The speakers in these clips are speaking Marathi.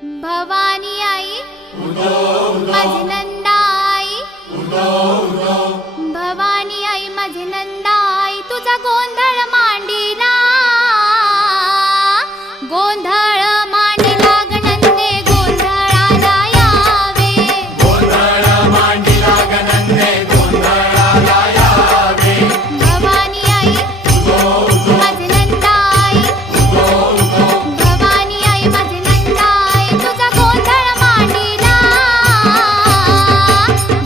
भवानी आई माझी नंदाई, भवानी आई माझी नंदाई, तुझा गोंधळ मांडिला, गोंधळ मांडिला गणंदे गोंधळाला यावे, गोंधळ मांडिला गणंदे गोंधळाला यावे. भवानी आई माझी नंदाई, भवानी आई माझी नंदाई, तुझा गोंधळ मांडिला,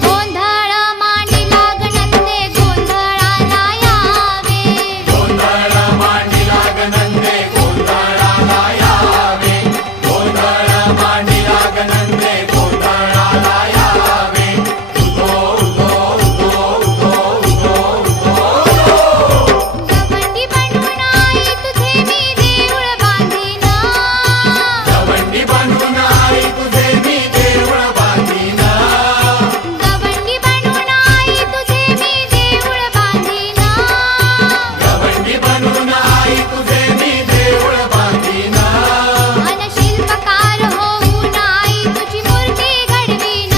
गोंधळ मांडिला गणंदे गोंधळाला यावे, गोंधळ मांडिला गणंदे गोंधळाला यावे, गोंधळ मांडिला गणंदे गोंधळाला यावे. गवंडी बनवून आई तुझे मी देऊळ बांधीन, गवंडी बनवून आई तुझे मी देऊळ बांधीन, गवंडी बनवून आई तुझे मी देऊळ बांधीन, गवंडी बनवून आई तुझे मी देऊळ बांधीन. अन शिल्पकार होऊन आई तुझी मूर्ती घडवीन,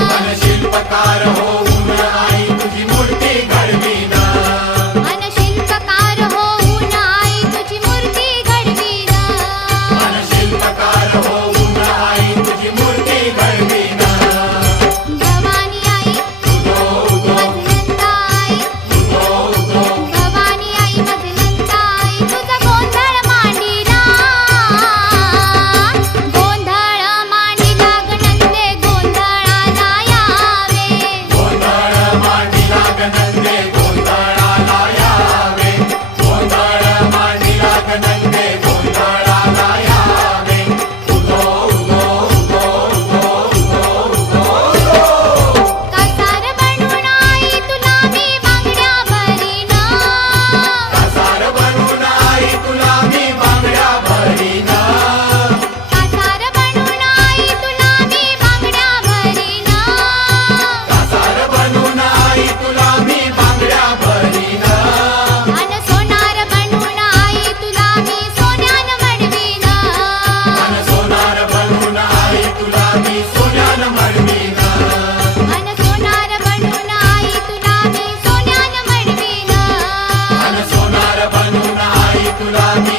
मन शिल्पकार होऊन आई तुझी मूर्ती घडवीन, अन शिल्पकार होऊन आई तुझी मूर्ती घडवीन, मन शिल्पकार होऊन आई तुझी मूर्ती घडवीन. भवानी आई माझी नंदाई, भवानी आई माझी नंदाई, तुझा गोंधळ मांडिला, गोंधळ मांडिला गणंदे गोंधळाला यावे, गोंधळ मांडिला गणंदे गोंधळाला यावे, गोंधळ मांडिला गणंदे गोंधळाला यावे. कासार बनवून आई तुला मी बांगड्या भरीन, कासार बनवून आई तुला मी बांगड्या भरीन, कासार बनवून आई तुला मी बांगड्या भरीन, कासार बनवून आई तुला मी बांगड्या भरीन. अन सोनार बनवून आई तुला मी सोन्यान मडवीन, अन सोनार बनवून आई तुला मी सोन्यानं मडवीन, अन सोनार बनवून आई तुला मी सोन्यान मडवीन, अन सोनार बनवून आई तुला मी